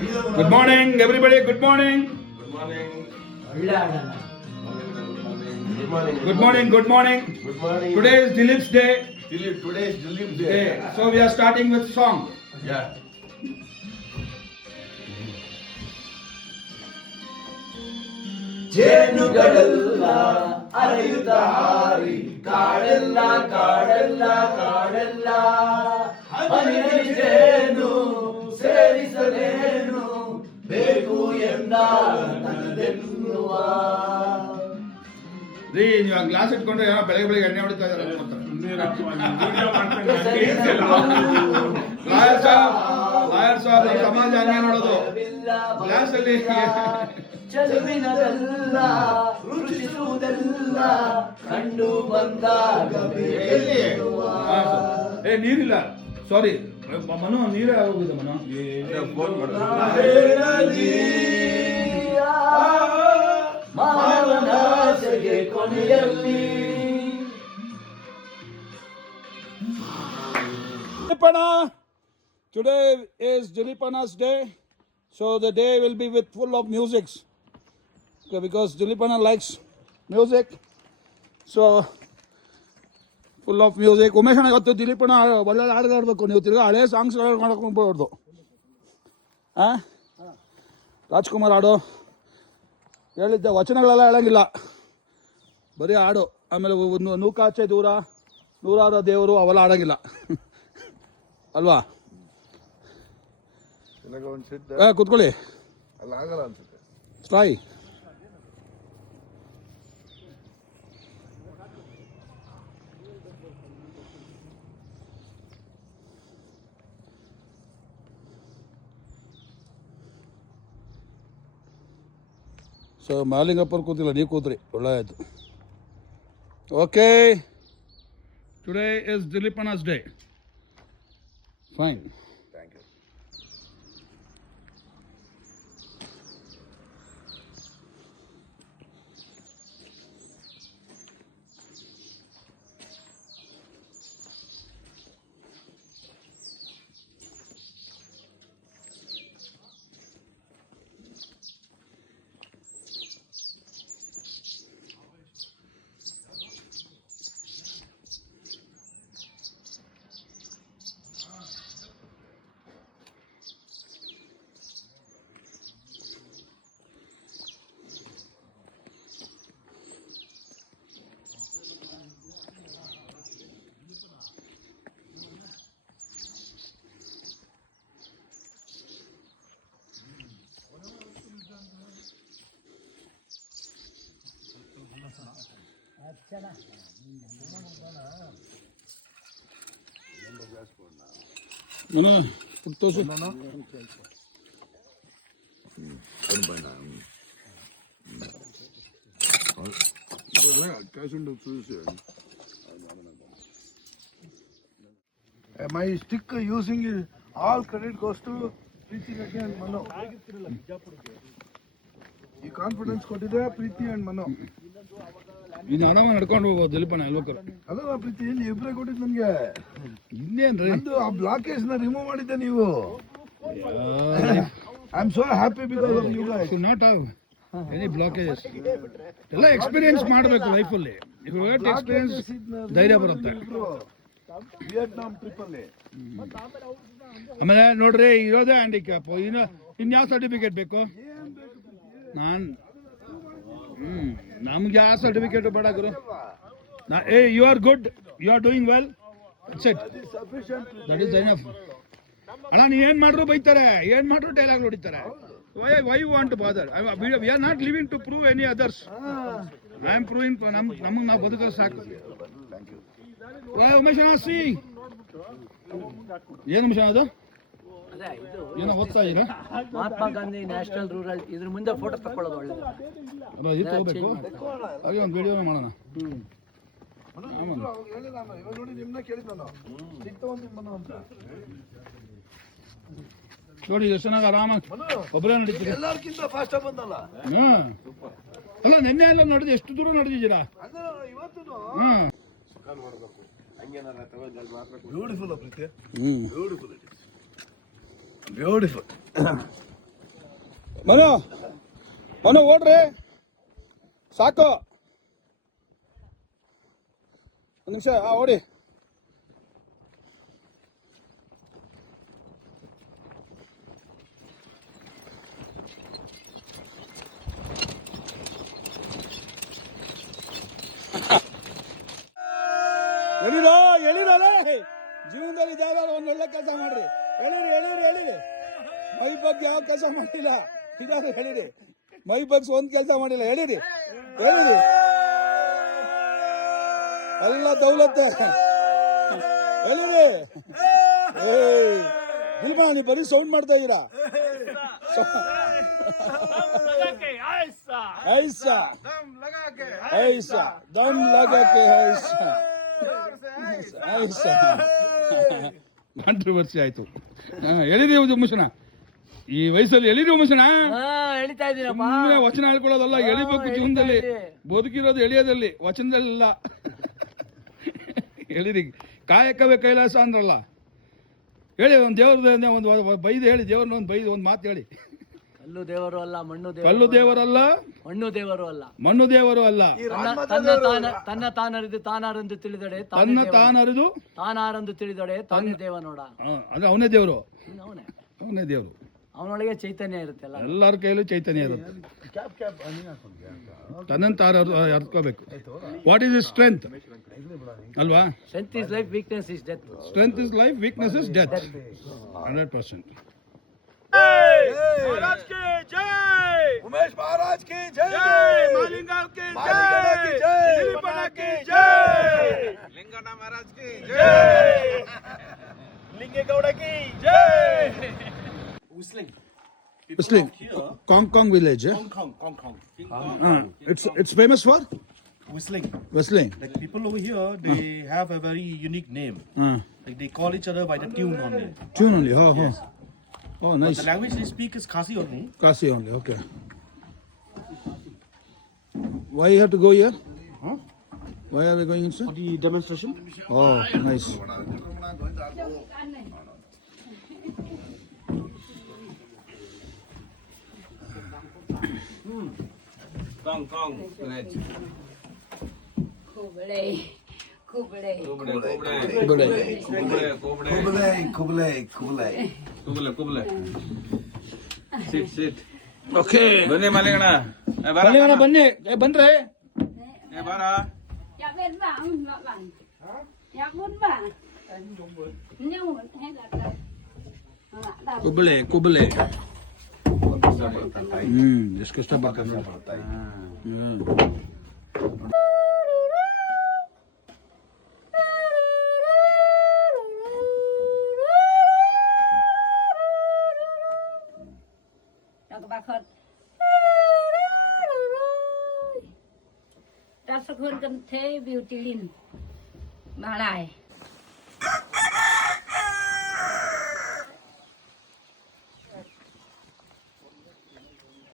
Good morning, everybody. Good morning. Good morning. Good morning. Good morning. Good morning. Today is Dilip's day. Today is Dilip Day. So we are starting with song. Yeah. ಜೇನುಗಳೆಲ್ಲ ಅರೆಯುತ್ತ ಹಾರಿ ಕಾಡೆಲ್ಲ ಕಾಡೆಲ್ಲ ಕಾಡೆಲ್ಲ ಹನಿ ಜೇನು ಸೇರಿಸಲೇನು ಬೇಕು ಎಂದ ನನ್ನದೆನ್ನುವ ರೀ ನೀವು ಆ glass ಇಟ್ಕೊಂಡ್ರೆ ಏನೋ ಬೆಳಗ್ಗೆ ಎಣ್ಣೆ ಹೊಡಿತಾ ಇದ್ದಾರೆ ಲಾಯರ್ ಸಾಬ್ ಸಮಾಜ ಹಂಗೆ ನೋಡೋದು ಗ್ಲಾಸ್ ಅಲ್ಲಿ ಚೆಲುವಿನದೆಲ್ಲ ರುಚಿಸುವುದೆಲ್ಲ ಕಂಡು ಬಂದಾಗ ಬೇಕೆನ್ನುವ. ಏ ನೀರಿಲ್ಲ ಸಾರಿ ಮನು ನೀರೇ ಆಗೋಗಿದೆ ಮನು ಫೋನ್ ಮಾಡೋದು. ಮಾನವನಾಸೆಗೆ ಕೊನೆಯಲ್ಲಿ Dilipana. Today is Dilipana's day, so the day will be with full of musics. Okay, because Dilipana likes music, so full of music. Umesh ಅಣ್ಣ ಇವತ್ತು ದಿಲೀಪನ ಒಳ್ಳೆ ಹಾಡುಗಳು ಆಡಬೇಕು ನೀವು ತಿರ್ಗಾ ಹಳೆ ಸಾಂಗ್ಸ್ ಮಾಡ್ಕೊಂಡ್ಬಾರ್ದು ಹಾಂ ರಾಜ್ಕುಮಾರ್ ಹಾಡು ಹೇಳಿದ್ದೆ ವಚನಗಳೆಲ್ಲ ಹೇಳಂಗಿಲ್ಲ ಬರೀ ಹಾಡು ಆಮೇಲೆ ನೂಕಾಚೆ ದೂರ ನೂರಾರು ದೇವರು ಅವೆಲ್ಲ ಆಡಂಗಿಲ್ಲ ಅಲ್ವಾ ಕೂತ್ಕೊಳ್ಳಿ ಅಲ್ಲ ಆಗಲ್ಲ ಅನ್ಸುತ್ತೆ. ಸ್ಟಾಯ್ ಸೊ ಮಾಲಿಂಗಪ್ಪರು ಕೂತಿಲ್ಲ ನೀವು ಕೂತ್ರಿ ಒಳ್ಳೆ ಆಯಿತು ಓಕೆ ಟುಡೇ ಇಸ್ ದಿಲೀಪನಾಸ್ day fine thank you. Manu ತೋರಿಸು My stick using is all credit goes to Preeti and Mano. ಈ ಕಾನ್ಫಿಡೆನ್ಸ್ ಕೊಟ್ಟಿದೆ ಪ್ರೀತಿ ಅಂಡ್ ಮನೋ. ಇನ್ನು ಆರಾಮ ನಡ್ಕೊಂಡು ಹೋಗ್ಬೋದು ದಿಲೀಪನ ಎಲ್ವಕರು ಅಲ್ಲ ಪ್ರೀತಿ ಇಲ್ಲಿ ಇಬ್ಬರೇ ಕೊಟ್ಟಿದ್ದು ನನಗೆ. ಇನ್ನೇನ್ರಿ ನಂದು ಆ ಬ್ಲಾಕೇಜ್ ನ ರಿಮೂವ್ ಮಾಡಿದ್ದೆ ನೀವು. I am so happy because of you guys. Should not have any blockages. ಎಲ್ಲ ಎಕ್ಸ್ಪೀರಿಯನ್ಸ್ ಮಾಡಬೇಕು ಲೈಫಲ್ಲಿ. ಇಫ್ ಯು ಗೆಟ್ ಎಕ್ಸ್ಪೀರಿಯನ್ಸ್ ಧೈರ್ಯ ಬರುತ್ತೆ. ವಿಯೆಟ್ನಾಂ ಟ್ರಿಪ್ ಅಲ್ಲಿ ಆಮೇಲೆ ನೋಡ್ರಿ ಇರೋದೇ ಹ್ಯಾಂಡಿಕ್ಯಾಪ್. ಇನ್ಯಾವ ಸರ್ಟಿಫಿಕೇಟ್ ಬೇಕು ನಾನು ನಮ್ಗೆ ಯಾವ ಸರ್ಟಿಫಿಕೇಟ್ ಬೇಡ ಗುರು. You are good, you are doing well, that is enough. ಅಲ್ಲ ನೀವು ಏನ್ ಮಾಡ್ರು ಬೈತಾರೆ, ಏನ್ ಮಾಡ್ರು ಡೈಲಾಗ್ ಹೊಡಿತಾರೆ. Why you want to bother? We are not living to prove any others. I am proving ನಮಗೆ ನಾವು ಬದುಕೋದು ಸಾಕು. ಉಮೇಶ್ ಸಿ ಏನು ಉಮೇಶ್ ಅದು ಏನೋ ಓದ್ತಾ ಇದ್ದೀರಾ? ಮಹಾತ್ಮ ಗಾಂಧಿ ನ್ಯಾಷನಲ್ ರೂರಲ್ ಇದ್ರ ಮುಂದೆ ಫೋಟೋ ತಕೊಳ್ಳೋದು ಒಳ್ಳೇದು. ಅಲ್ಲ ಇದು ತಗೋಬೇಕು, ಹಾಗೆ ಒಂದು ವಿಡಿಯೋನ ಮಾಡೋಣ. ನೋಡಿ ನಿಮ್ಮನ್ನ ಕೇಳಿದ್ ನಾನು ಸಿಗ್ತಾವಂತ ಮನೋ ಅಂತ. ನೋಡಿ ಎಷ್ಟು ಚೆನ್ನಾಗಿ ಆರಾಮಾಗಿ ಒಬ್ಬರೇ ನಡೀತೀರಿ. ಎಲ್ಲರಿಗಿಂತ ಫಾಸ್ಟ್ ಆಗಿ ಬಂದಲ್ಲ. ಅಲ್ಲ ನಿನ್ನೆ ಎಲ್ಲ ನಡೆದು ಎಷ್ಟು ದೂರ ನಡೆದಿದ್ದೀರಾ? ಇವತ್ತು hmm beautiful Preethi, beautiful it is beautiful. Manu ಓಡ್ರಿ ಸಾಕು ಒಂದು ನಿಮಿಷ ಓಡಿ ಎಳಿರೋ ಜೀವನದಲ್ಲಿ ಯಾವ್ದಾದ್ರು ಒಂದ್ ಒಳ್ಳೆ ಕೆಲಸ ಮಾಡ್ರಿ ಎಳೀರಿ ಮೈ ಬಗ್ಗೆ ಯಾವ ಕೆಲಸ ಮಾಡಿಲ್ಲ ಇದಾದ್ರು ಹೇಳಿರಿ ಮೈ ಬಗ್ಸ್ ಒಂದ್ ಕೆಲಸ ಮಾಡಿಲ್ಲ ಹೇಳಿರಿ ಎಲ್ಲ ದೌಲತ್ ಹೇಳಿರಿ ದಿಲ್ಮಾ ನೀವು ಬರೀ ಸೌಂಡ್ ಮಾಡ್ತಾ ಇದೀರಾ ಐಸಾ ದಮ್ ಲಗಾಕೆ ಐಸಾ ಕಾಂಟ್ರವರ್ಸಿ ಆಯ್ತು ಎಳಿರಿ ಉಮೇಶನ ಈ ವಯಸ್ಸಲ್ಲಿ ಎಳಿರಿ ಉಮೇಶನ ಎಳಿತಾ ಇದ್ದೀನಪ್ಪ ವಚನ ಹೇಳ್ಕೊಳ್ಳೋದಲ್ಲ ಎಳಿಬೇಕು ಜೀವನದಲ್ಲಿ ಬದುಕಿರೋದು ಎಳಿಯೋದಲ್ಲಿ ವಚನದಲ್ಲ ಎಳಿರಿ ಕಾಯಕವೇ ಕೈಲಾಸ ಅಂದ್ರಲ್ಲ ಹೇಳಿ ಒಂದು ದೇವ್ರದ ಒಂದು ಬೈದು ಹೇಳಿ ದೇವ್ರನ್ನ ಒಂದು ಬೈದು ಒಂದು ಮಾತು ಹೇಳಿ ಕಲ್ಲು ದೇವರು ಅಲ್ಲ ಕಲ್ಲು ದೇವರಲ್ಲ ಮಣ್ಣು ದೇವರು ಅಲ್ಲ ಮಣ್ಣು ದೇವರು ಅಲ್ಲ ತನ್ನ ತಾನರಿದು ತಾನಾರೆಂದು ತಿಳಿದಡೆ ತನ್ನ ತಾನರಿದು ತಾನಾರೆಂದು ತಿಳಿದಡೆ ತಾನೇ ದೇವ ನೋಡ ಅಂದ್ರೆ ಅವನೇ ದೇವರು ಅವನೇ ದೇವರು ಅವನೊಳಗೆ ಚೈತನ್ಯ ಇರುತ್ತಲ್ಲ ಎಲ್ಲರ ಕೈಲೂ ಚೈತನ್ಯ ಇರುತ್ತೆ ತನ್ನನ್ನು ತಾನು ಅರ್ತ್ಕೋಬೇಕು ವಾಟ್ ಈಸ್ ಸ್ಟ್ರೆಂತ್ ಅಲ್ವಾ strength is life weakness is death strength is life weakness is death 100%. महाराज की जय उमेश महाराज की जय मालिंगा की जय दिलीपना की जय लिंगना महाराज की जय लिंगेगौड़ा की जय Whistling, Kong village. Kong. It's famous for Whistling. whistling. Like people over here, they have a very unique name. Like they call each other by the tune only. Tune only. Oh, nice. The language they speak is Khasi only. Kasi only. Okay. Why you have to go here? Huh? Why are we going inside? For the demonstration. Oh, nice. Kong village. Kublai. Sit. Okay. ಬನ್ನಿ ಮಲಿಂಗಣ್ಣ ಮಲ್ಲಿಗಣ್ಣ ಬನ್ನಿ ಬಂದ್ರೆ ಬಾರ Dạ bên bạn bạn. Dạ bốn bạn. Nhưng mà hay là ಕುಬಳೆ ಎಷ್ಟು ಕಷ್ಟ ಬರ್ತಾರೆ các bác hơn. Ta sẽ hơn cần thế beauty lin. Bà lại.